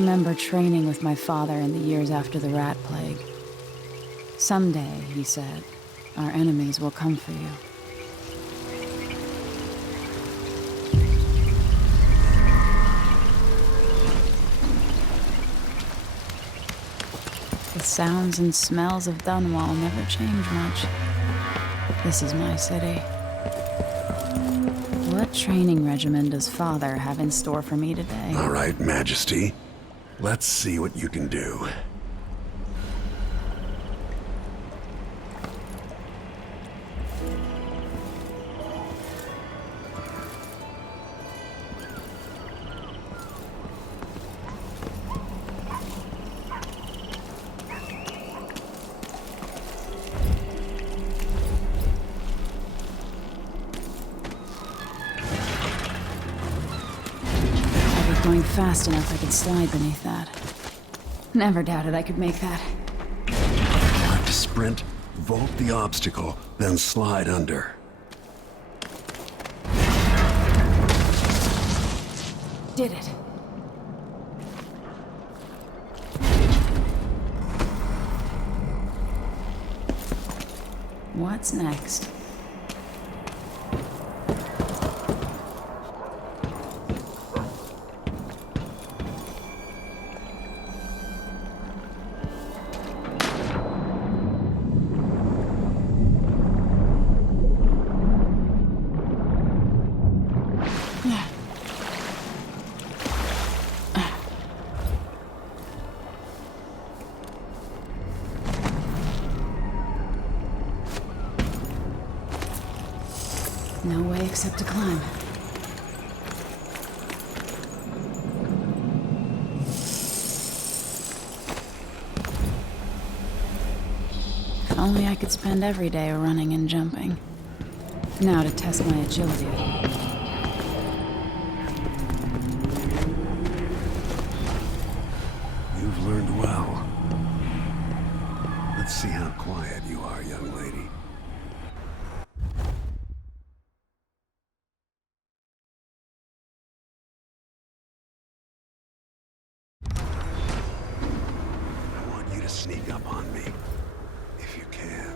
remember training with my father in the years after the rat plague. Someday, he said, our enemies will come for you. The sounds and smells of Dunwall never change much. This is my city. What training regimen does Father have in store for me today? All right, Majesty. Let's see what you can do. Going fast enough I could slide beneath that. Never doubted I could make that. You'll have to sprint, vault the obstacle, then slide under. Did it. What's next? No way except to climb. If only I could spend every day running and jumping. Now to test my agility. You've learned well. Let's see how quiet you are, young lady. Sneak up on me, if you can.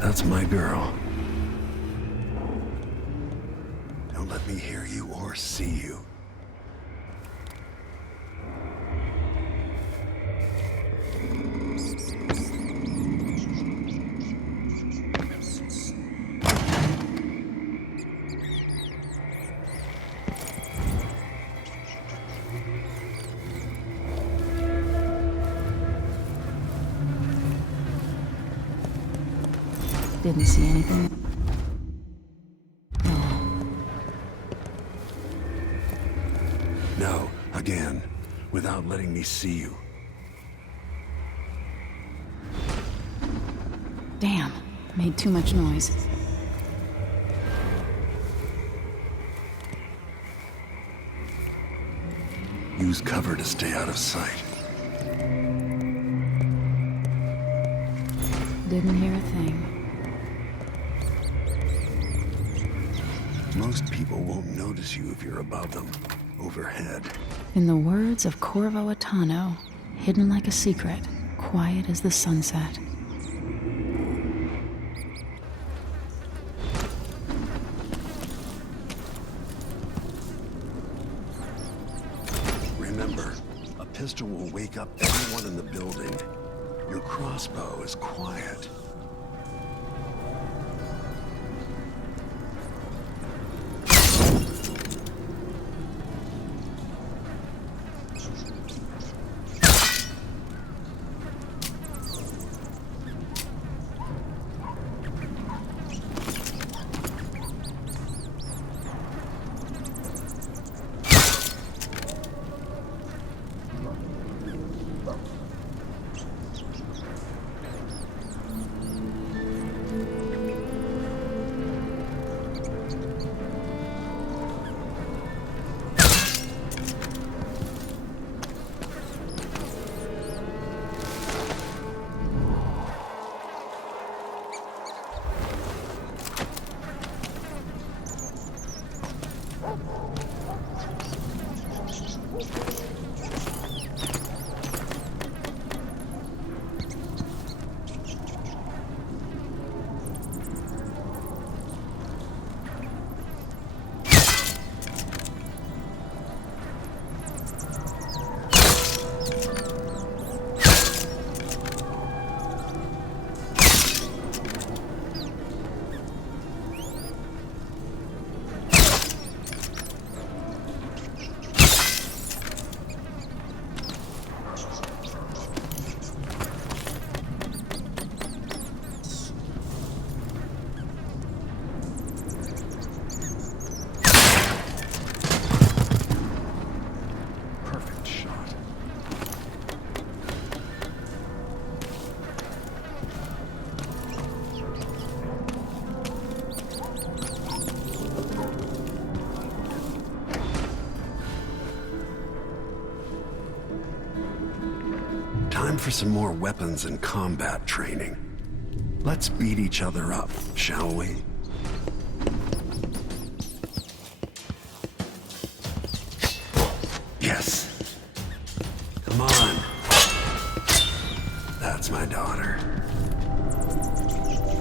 That's my girl. Don't let me hear you or see you. Didn't see anything. No, again, without letting me see you. Damn, made too much noise. Use cover to stay out of sight. Didn't hear a thing. Most people won't notice you if you're above them, overhead. In the words of Corvo Attano, hidden like a secret, quiet as the sunset. Remember, a pistol will wake up everyone in the building. Your crossbow is quiet. Time for some more weapons and combat training. Let's beat each other up, shall we? Yes. Come on. That's my daughter.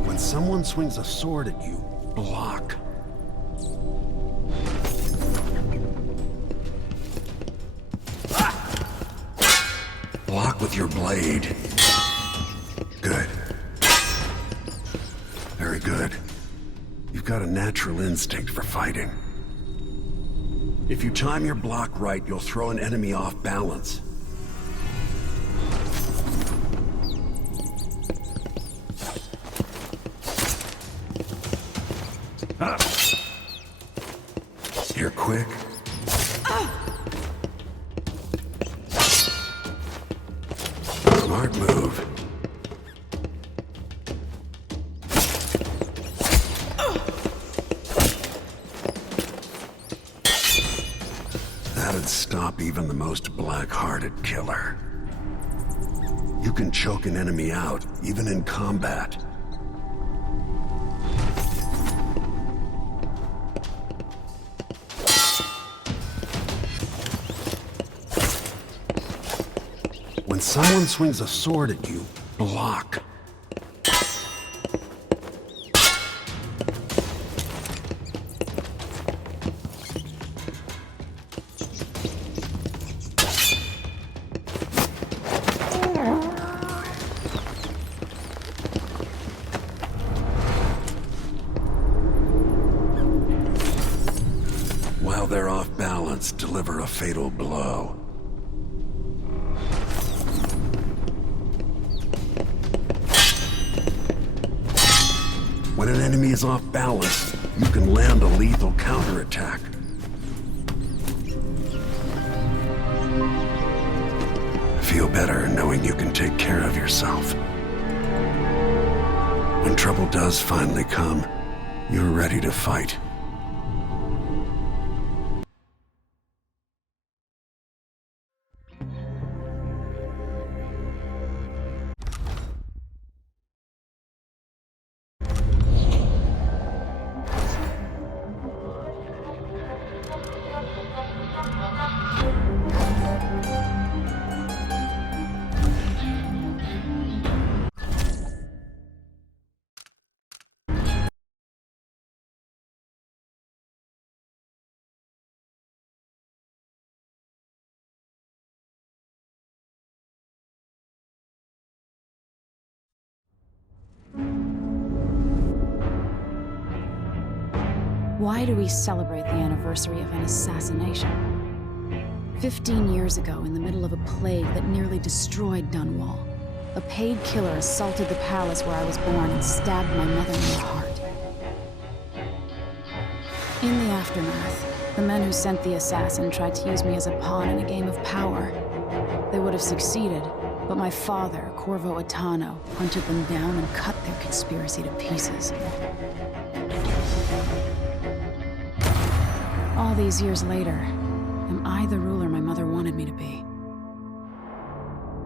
When someone swings a sword at you, block. Block with your blade. Good. Very good. You've got a natural instinct for fighting. If you time your block right, you'll throw an enemy off balance. You're quick. Smart move. That'd stop even the most black-hearted killer. You can choke an enemy out, even in combat. When someone swings a sword at you, block. While they're off balance, deliver a fatal blow. When an enemy is off balance, you can land a lethal counterattack. Feel better knowing you can take care of yourself. When trouble does finally come, you're ready to fight. Why do we celebrate the anniversary of an assassination? 15 years ago, in the middle of a plague that nearly destroyed Dunwall, a paid killer assaulted the palace where I was born and stabbed my mother in the heart. In the aftermath, the men who sent the assassin tried to use me as a pawn in a game of power. They would have succeeded, but my father, Corvo Atano, hunted them down and cut their conspiracy to pieces. All these years later, am I the ruler my mother wanted me to be?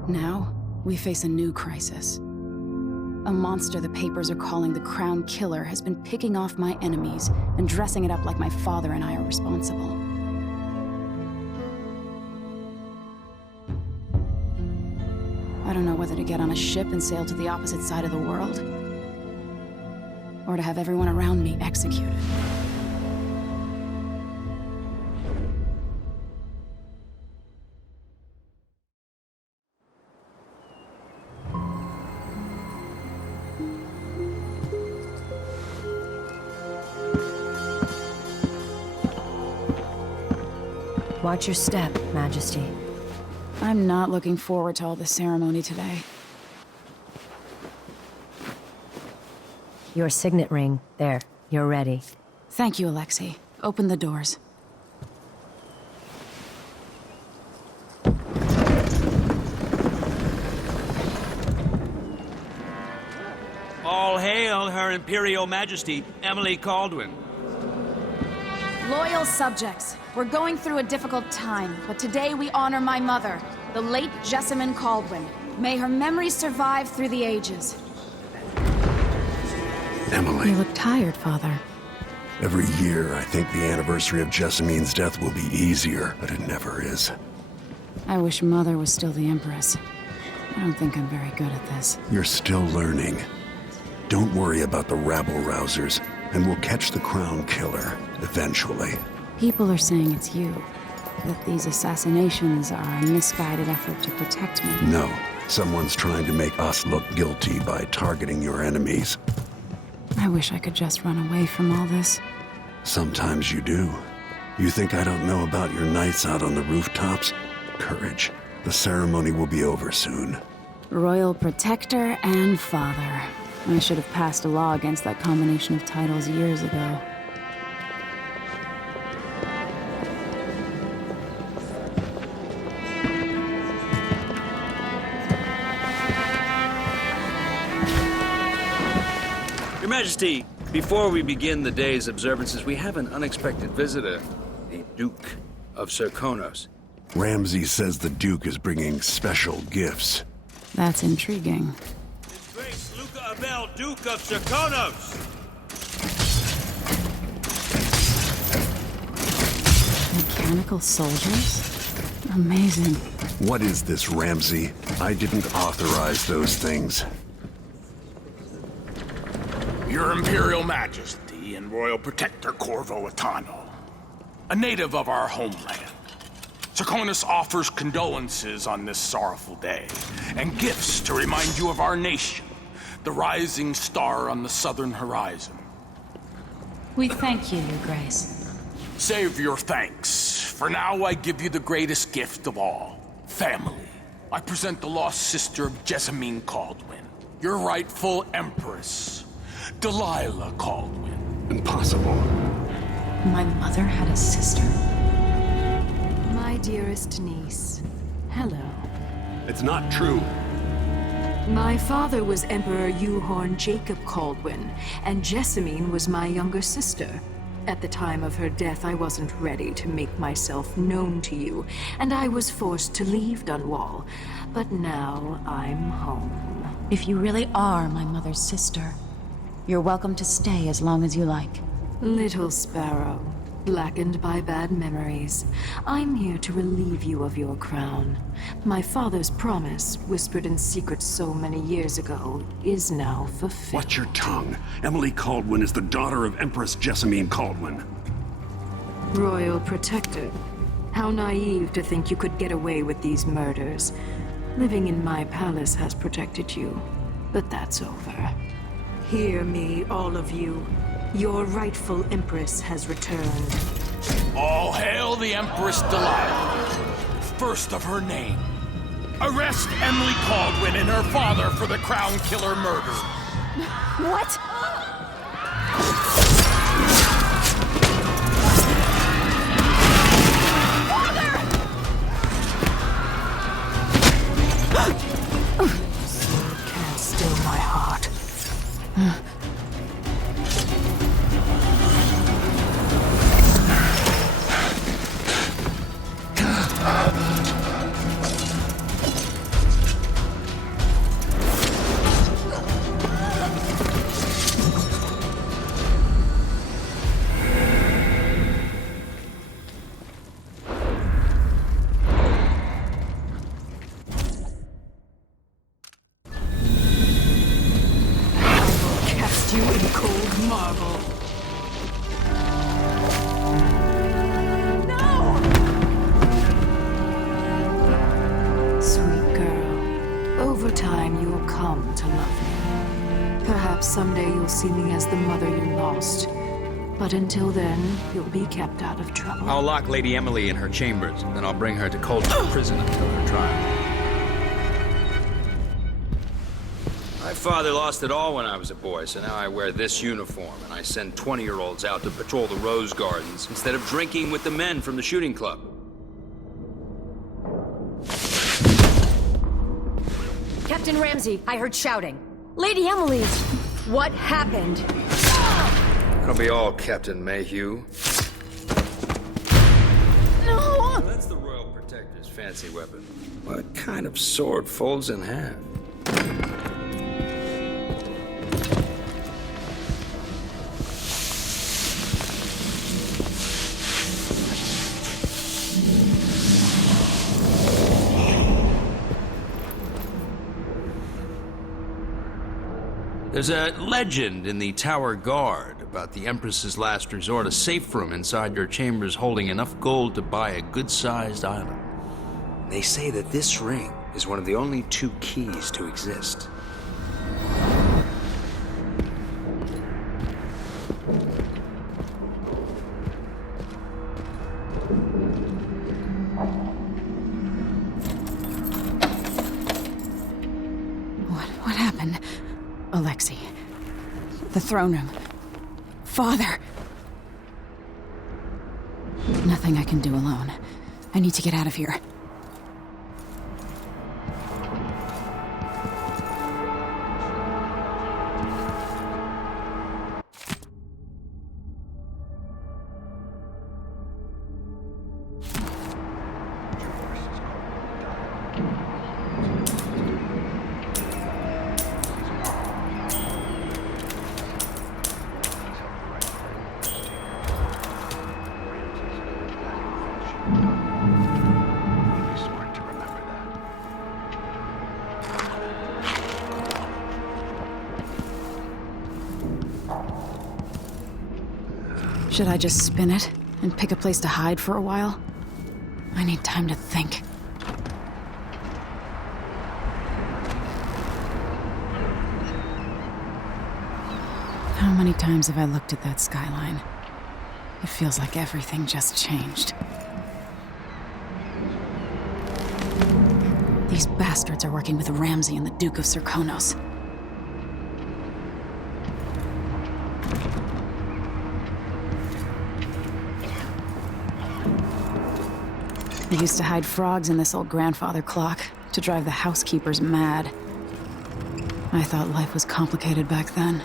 Now, we face a new crisis. A monster the papers are calling the Crown Killer has been picking off my enemies and dressing it up like my father and I are responsible. I don't know whether to get on a ship and sail to the opposite side of the world, or to have everyone around me executed. Watch your step, Majesty. I'm not looking forward to all the ceremony today. Your signet ring. There. You're ready. Thank you, Alexei. Open the doors. All hail Her Imperial Majesty, Emily Caldwin. Loyal subjects, we're going through a difficult time, but today we honor my mother, the late Jessamine Caldwin, May her memory survive through the ages. Emily, You look tired, Father. every year I think the anniversary of Jessamine's death will be easier, but it never is. I wish Mother was still the Empress. I don't think I'm very good at this. You're still learning. Don't worry about the rabble-rousers, and we'll catch the Crown Killer, eventually. People are saying it's you. That these assassinations are a misguided effort to protect me. No, someone's trying to make us look guilty by targeting your enemies. I wish I could just run away from all this. Sometimes you do. You think I don't know about your nights out on the rooftops? Courage. The ceremony will be over soon. Royal Protector and Father. I should have passed a law against that combination of titles years ago. Your Majesty, before we begin the day's observances, we have an unexpected visitor, the Duke of Serkonos. Ramsay says the Duke is bringing special gifts. That's intriguing. His Grace Luca Abel, Duke of Serkonos! Mechanical soldiers? Amazing. What is this, Ramsay? I didn't authorize those things. Your Imperial Majesty and Royal Protector Corvo Atano, a native of our homeland. Serkonos offers condolences on this sorrowful day, and gifts to remind you of our nation, the rising star on the southern horizon. We thank you, Your Grace. Save your thanks. For now, I give you the greatest gift of all, family. I present the lost sister of Jessamine Caldwin, your rightful empress, Delilah Caldwin. Impossible. My mother had a sister? My dearest niece, hello. It's not true. My father was Emperor Euhorn Jacob Caldwin, and Jessamine was my younger sister. At the time of her death, I wasn't ready to make myself known to you, and I was forced to leave Dunwall. But now I'm home. If you really are my mother's sister, you're welcome to stay as long as you like. Little Sparrow, blackened by bad memories, I'm here to relieve you of your crown. My father's promise, whispered in secret so many years ago, is now fulfilled. Watch your tongue. Emily Caldwin is the daughter of Empress Jessamine Caldwin. Royal Protector, how naive to think you could get away with these murders. Living in my palace has protected you, but that's over. Hear me, all of you. Your rightful Empress has returned. All hail the Empress Delilah, first of her name. Arrest Emily Caldwin and her father for the Crown Killer murder. What? Sword can't still my heart. Cast you in cold marble. No! Sweet girl, over time you'll come to love me. Perhaps someday you'll see me as the mother you lost. But until then, you'll be kept out of trouble. I'll lock Lady Emily in her chambers, then I'll bring her to Coldstream Prison until her trial. My father lost it all when I was a boy, so now I wear this uniform, and I send 20-year-olds out to patrol the Rose Gardens instead of drinking with the men from the shooting club. Captain Ramsay, I heard shouting. Lady Emily, what happened? That'll be all, Captain Mayhew. No! That's the Royal Protector. Protector's fancy weapon. What kind of sword folds in half? There's a legend in the Tower Guard about the Empress's last resort, a safe room inside your chambers holding enough gold to buy a good-sized island. They say that this ring is one of the only 2 keys to exist. What happened? Alexei. The throne room. Father! Nothing I can do alone. I need to get out of here. Should I just spin it and pick a place to hide for a while? I need time to think. How many times have I looked at that skyline? It feels like everything just changed. These bastards are working with Ramsey and the Duke of Serkonos. I used to hide frogs in this old grandfather clock to drive the housekeepers mad. I thought life was complicated back then.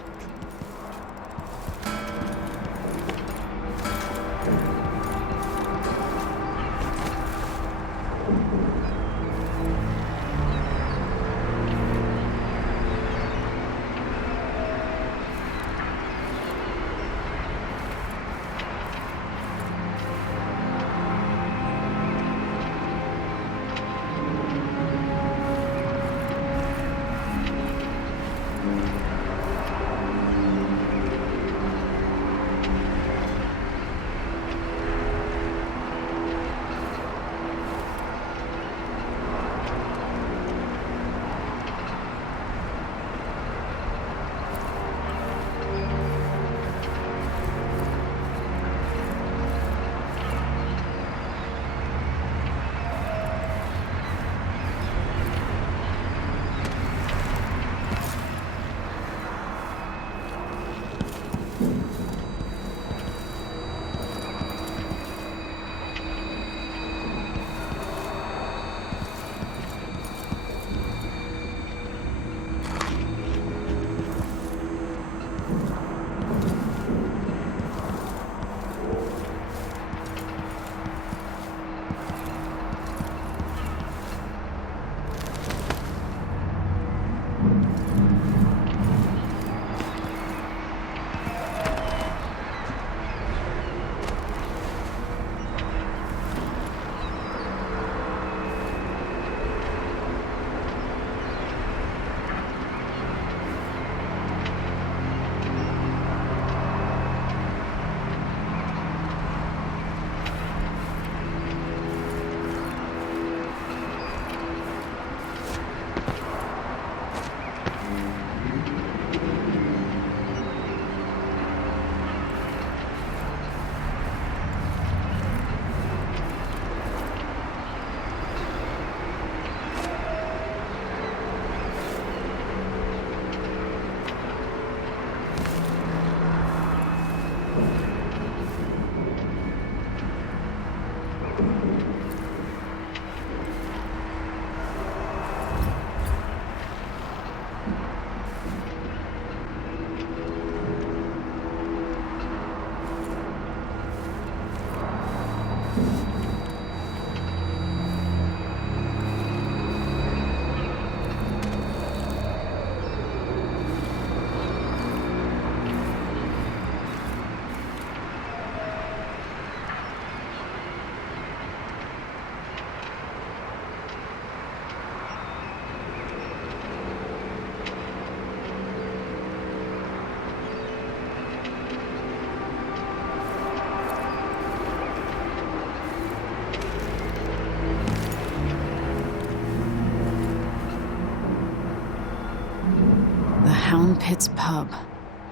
Stone Pit's pub.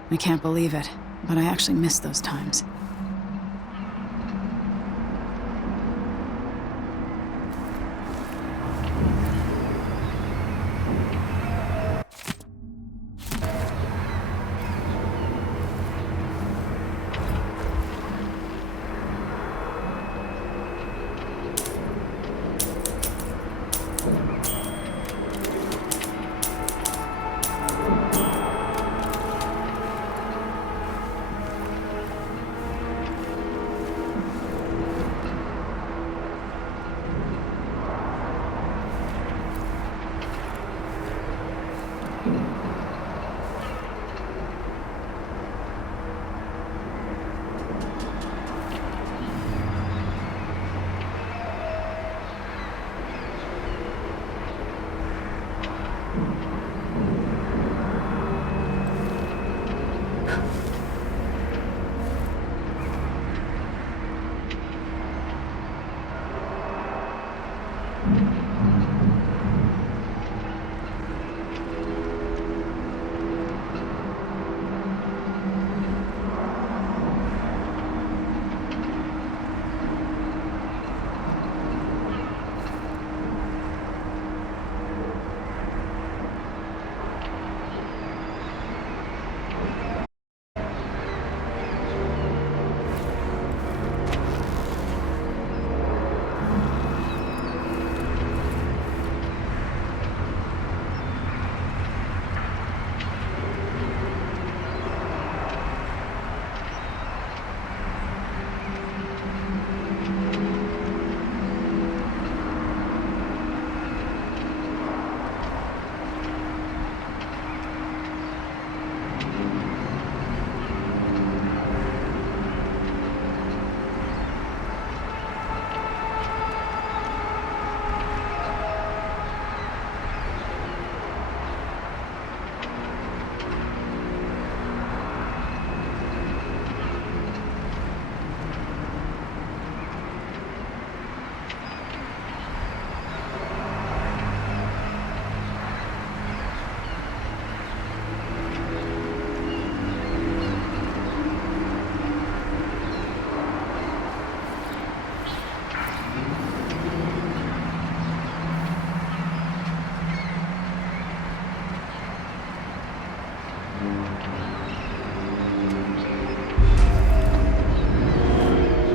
I can't believe it, but I actually miss those times.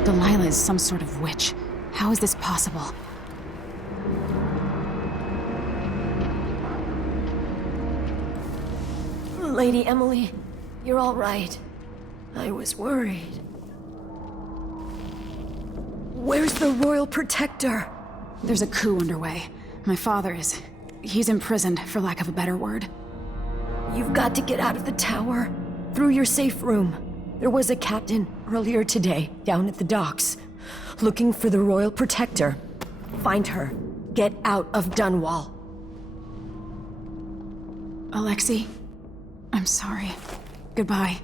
Delilah is some sort of witch. How is this possible? Lady Emily, you're all right. I was worried. Where's the Royal Protector? There's a coup underway. My father is... he's imprisoned, for lack of a better word. You've got to get out of the tower. Through your safe room. There was a captain earlier today, down at the docks, looking for the Royal Protector. Find her. Get out of Dunwall. Alexei, I'm sorry. Goodbye.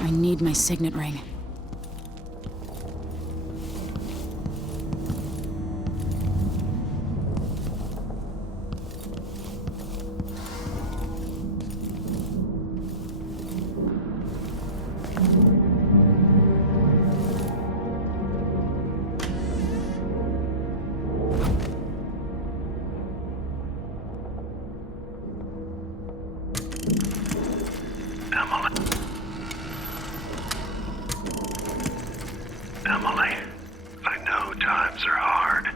I need my signet ring. Emily, I know times are hard.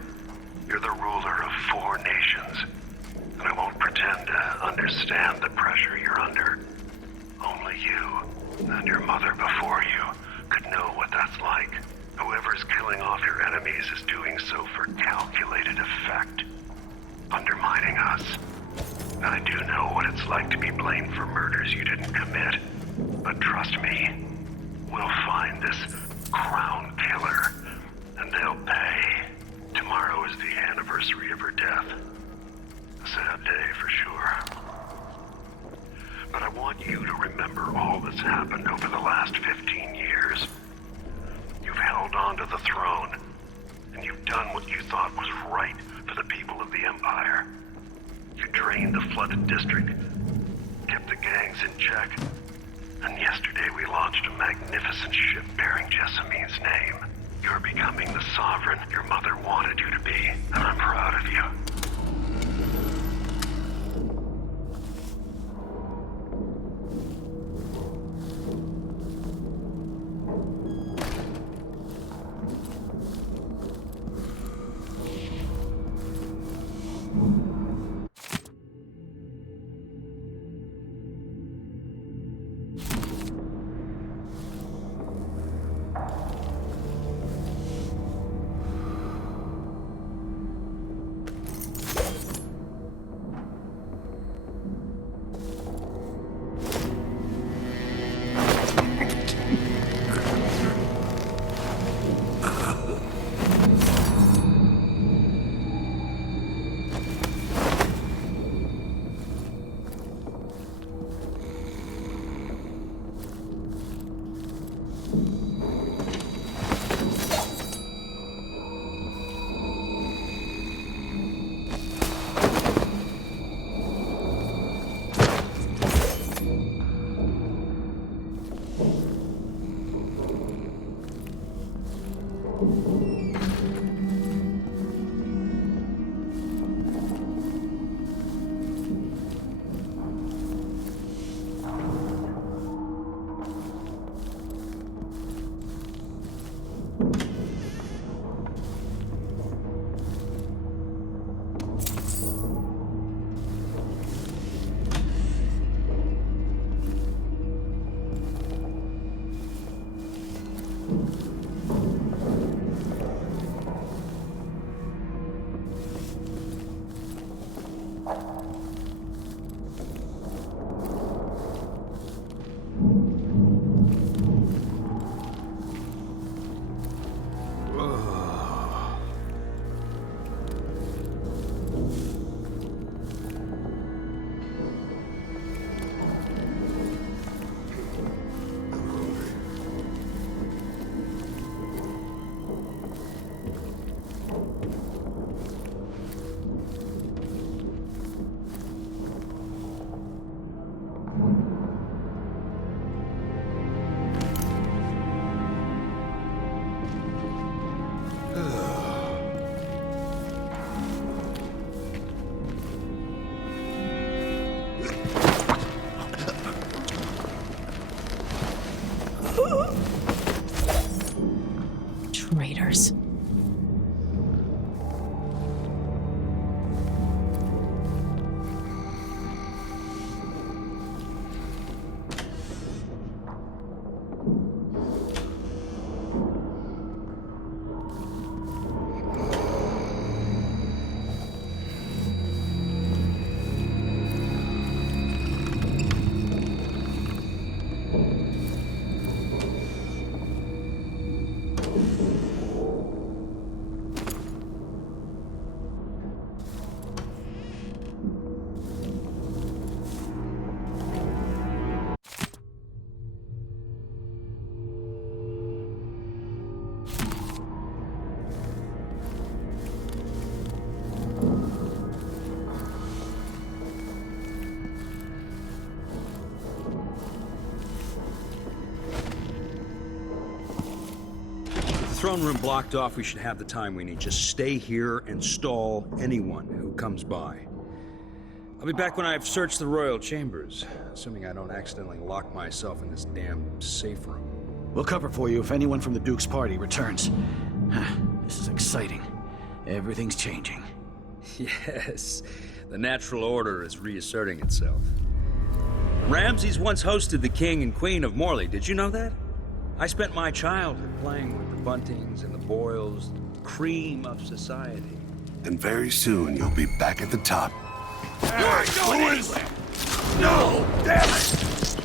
You're the ruler of 4 nations, and I won't pretend to understand the pressure you're under. Only you, and your mother before you, could know what that's like. I Whoever's killing off your enemies is doing so for calculated effect, undermining us. I do know what it's like to be blamed for murders you didn't commit, but trust me, we'll find this crown killer, and they'll pay. Tomorrow is the anniversary of her death. A sad day for sure. But I want you to remember all that's happened over the last 15 years. You've held on to the throne, and you've done what you thought was right for the people of the Empire. You drained the flooded district, kept the gangs in check, and yesterday we launched a magnificent ship bearing Jessamine's name. You're becoming the sovereign your mother wanted you to be, and I'm proud of you. Traitors. Throne room blocked off, we should have the time we need. Just stay here and stall anyone who comes by. I'll be back when I've searched the royal chambers, assuming I don't accidentally lock myself in this damn safe room. We'll cover for you if anyone from the Duke's party returns. This is exciting. Everything's changing. Yes, the natural order is reasserting itself. Ramses once hosted the king and queen of Morley, did you know that? I spent my childhood playing with the Buntings and the Boyles, cream of society. And very soon you'll be back at the top. You ain't going anywhere! No! Damn it!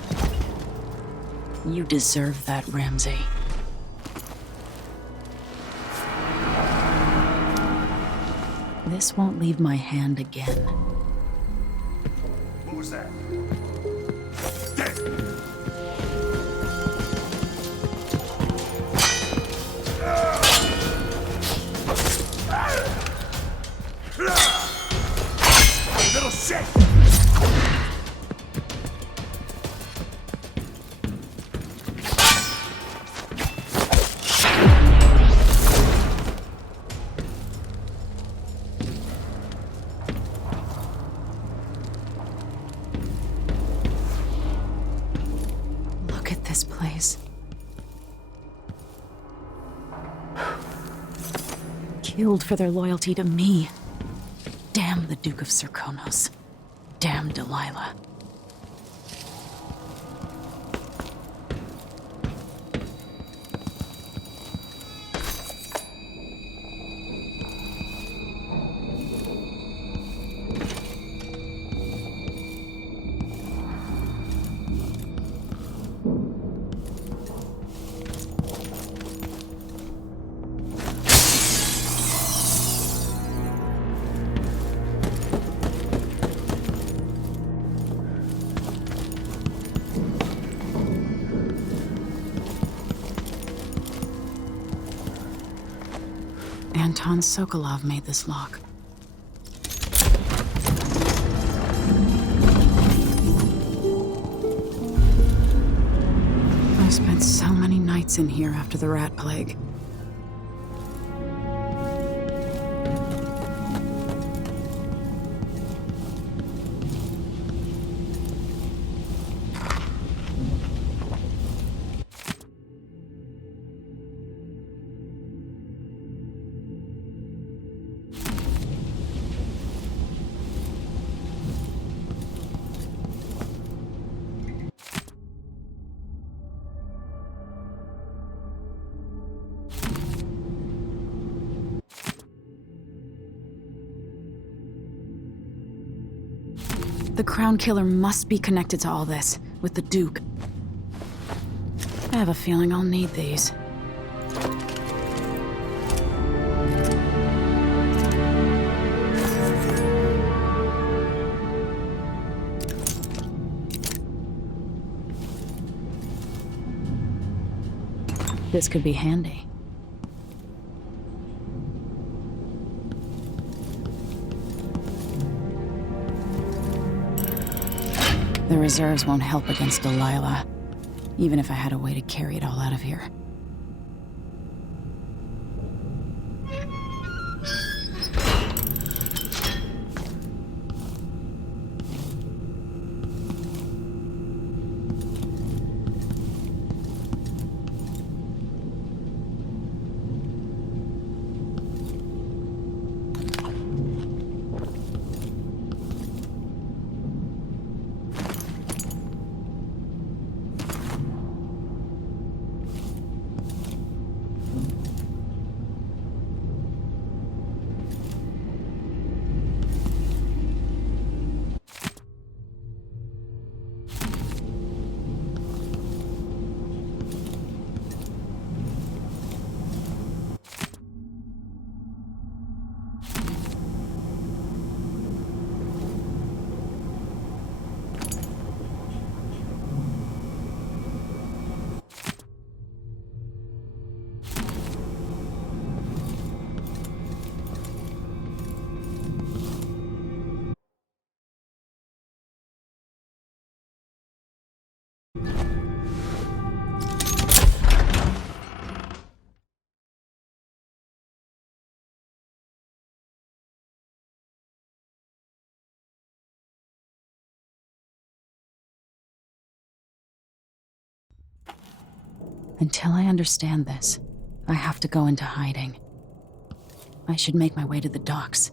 You deserve that, Ramsey. This won't leave my hand again. What was that? Little shit! Look at this place. Killed for their loyalty to me. Damn the Duke of Serkonos. Damn Delilah. Anton Sokolov made this lock. I spent so many nights in here after the rat plague. The Crown Killer must be connected to all this, with the Duke. I have a feeling I'll need these. This could be handy. The reserves won't help against Delilah, even if I had a way to carry it all out of here. Until I understand this, I have to go into hiding. I should make my way to the docks.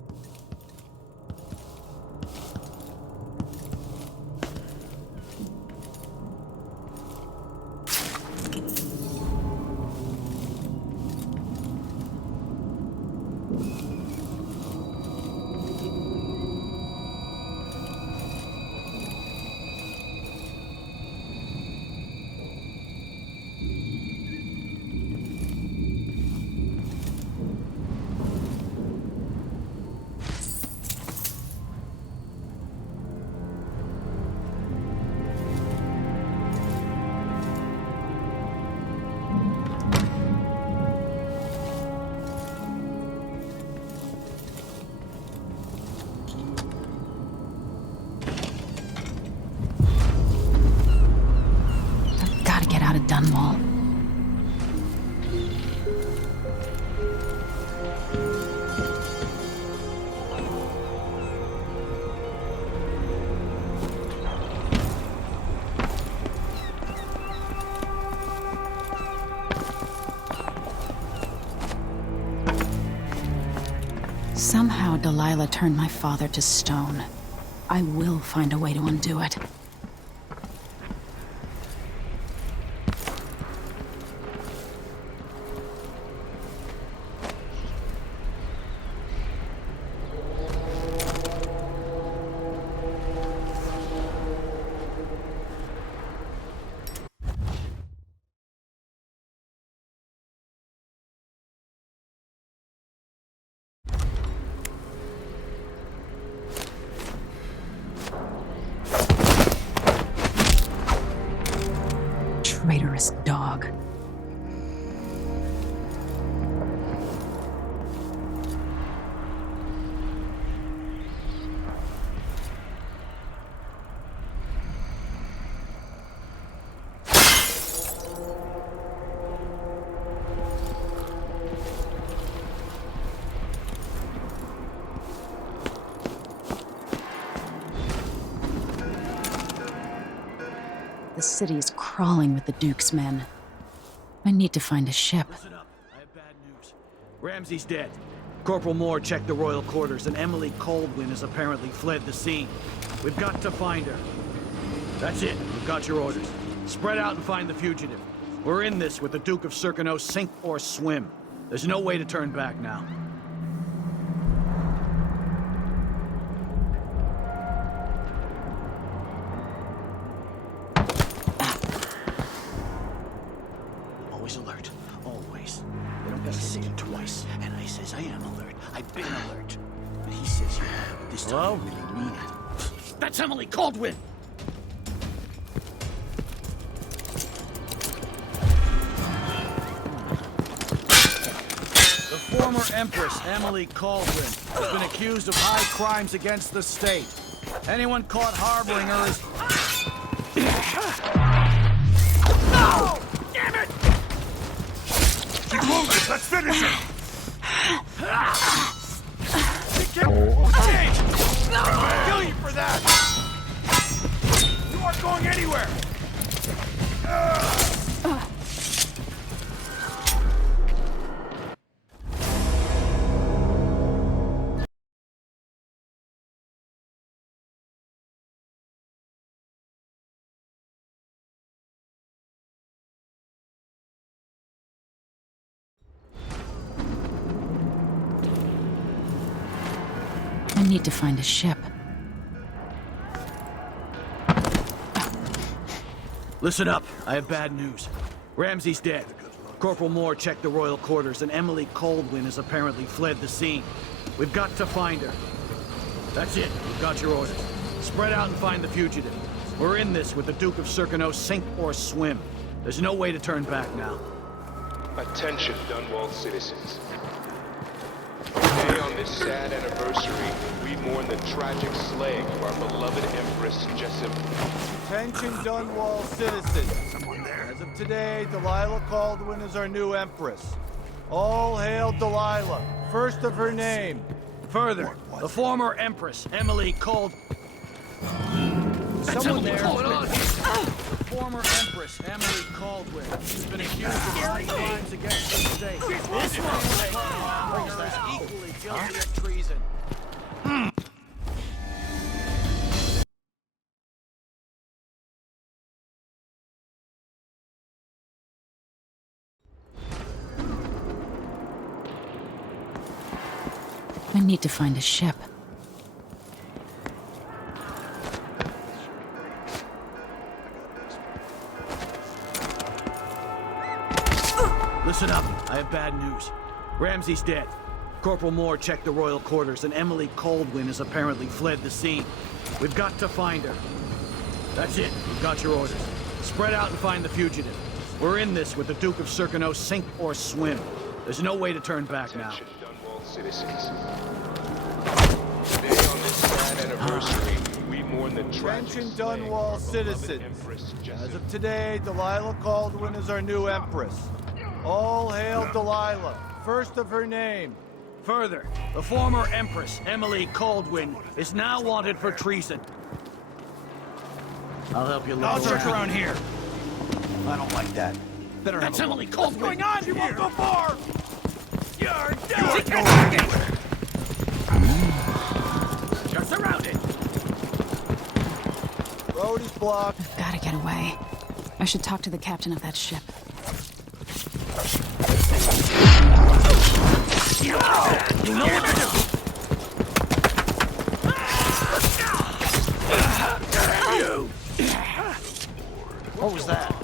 Somehow Delilah turned my father to stone. I will find a way to undo it. Traitorous dog. The city is crawling with the Duke's men. I need to find a ship. Listen up. I have bad news. Ramsey's dead. Corporal Moore checked the royal quarters, and Emily Coldwin has apparently fled the scene. We've got to find her. That's it. We've got your orders. Spread out and find the fugitive. We're in this with the Duke of Circano, sink or swim. There's no way to turn back now. Always alert. Always. They don't gotta say it twice. And I says I am alert. I've been alert. But he says you have, but this time I really mean it. That's Emily Caldwin! The former Empress, Emily Caldwin, has been accused of high crimes against the state. Anyone caught harboring her is... No! Damn it! Keep moving! Let's finish it! I'll kill you for that! You aren't going anywhere! I need to find a ship. Listen up. I have bad news. Ramsey's dead. Corporal Moore checked the royal quarters, and Emily Coldwin has apparently fled the scene. We've got to find her. That's it. We've got your orders. Spread out and find the fugitive. We're in this with the Duke of Circano, sink or swim. There's no way to turn back now. Attention, Dunwall citizens. Today, on this sad anniversary, we mourn the tragic slaying of our beloved Empress Jessamine. Attention, Dunwall citizens. As of today, Delilah Caldwin is our new Empress. All hail Delilah, first of her name. Further, the former Empress, Emily Cold... Someone there. The former Empress, Emily Caldwin, has been accused of high crimes against the state. This one is equally guilty of treason. I need to find a ship. Listen up. I have bad news. Ramsey's dead. Corporal Moore checked the royal quarters, and Emily Coldwin has apparently fled the scene. We've got to find her. That's it. We've got your orders. Spread out and find the fugitive. We're in this with the Duke of Circano, sink or swim. There's no way to turn back now. Attention, Dunwall citizens. Today, on this sad anniversary, we mourn the tragic Attention, slaying of Dunwall our beloved citizens. Empress As Jessamine. of today, Delilah Caldwin is our new Empress. All hail Delilah, first of her name. Further, the former Empress, Emily Caldwin, is now wanted for treason. I'll help you look. I'll search around. around here. I don't like that. Better That's have a Emily look. Coldwin. What's going on? You won't go far! You're done! You're surrounded! Road is blocked. Gotta get away. I should talk to the captain of that ship. You know what to do! What was that?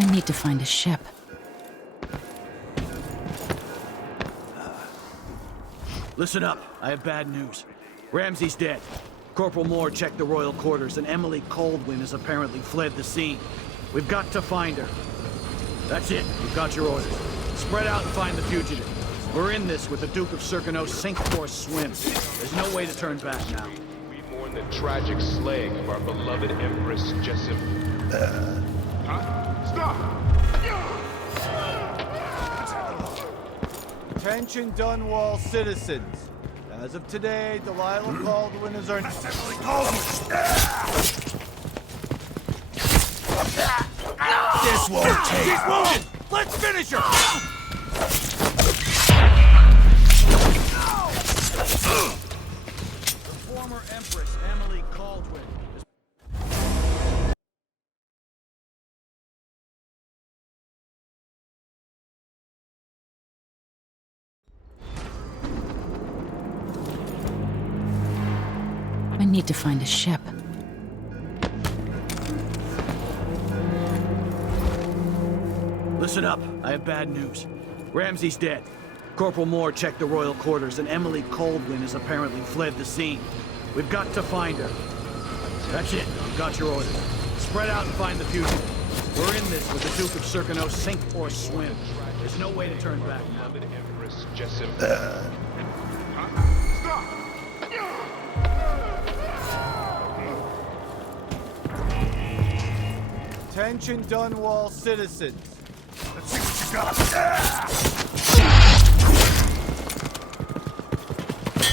I need to find a ship. Listen up. I have bad news. Ramsey's dead. Corporal Moore checked the royal quarters, and Emily Coldwin has apparently fled the scene. We've got to find her. That's it. You've got your orders. Spread out and find the fugitive. We're in this with the Duke of Circano sink or swim. There's no way to turn back now. We mourn the tragic slaying of our beloved Empress Jessamine. Stop! Attention Dunwall citizens. As of today, Delilah Caldwin is our... This won't take. She's wounded! Let's finish her! The former Empress, Emily Caldwin. I need to find a ship. Listen up. I have bad news. Ramsey's dead. Corporal Moore checked the royal quarters, and Emily Coldwin has apparently fled the scene. We've got to find her. That's it. You've got your orders. Spread out and find the fugitive. We're in this with the Duke of Circano sink or swim. There's no way to turn back now. Beloved Empress Jessamine. Attention Dunwall citizens. Let's see what you got.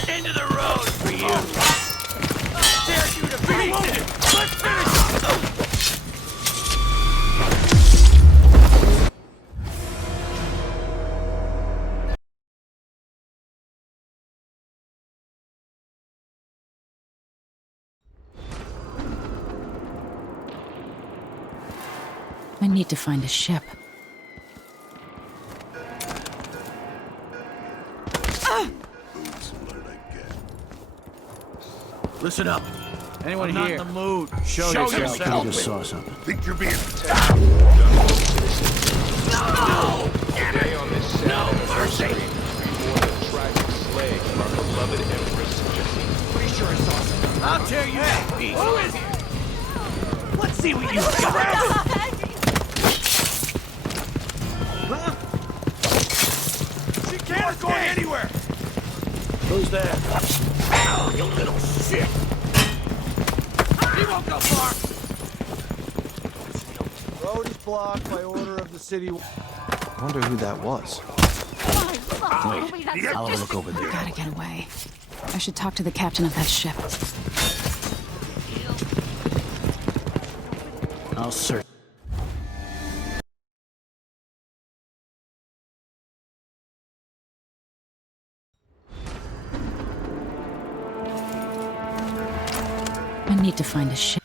Into the road for you! Dare you to beat it! Let's finish it! I need to find a ship. Listen up. Anyone I'm here? not in the mood. Show yourself. I just saw something. Think you're being Today on this sad anniversary, we mourn the tragic slaying of our beloved Empress Jessamine. Pretty sure I saw something. I'll tear you to pieces. Who is it? Let's see what you've got. She can't go anywhere! Who's there? Ow, you little shit! He won't go far! Road is blocked by order of the city. I wonder who that was. Wait, I'll have a look over there. Gotta get away. I should talk to the captain of that ship. I'll search. I need to find a ship.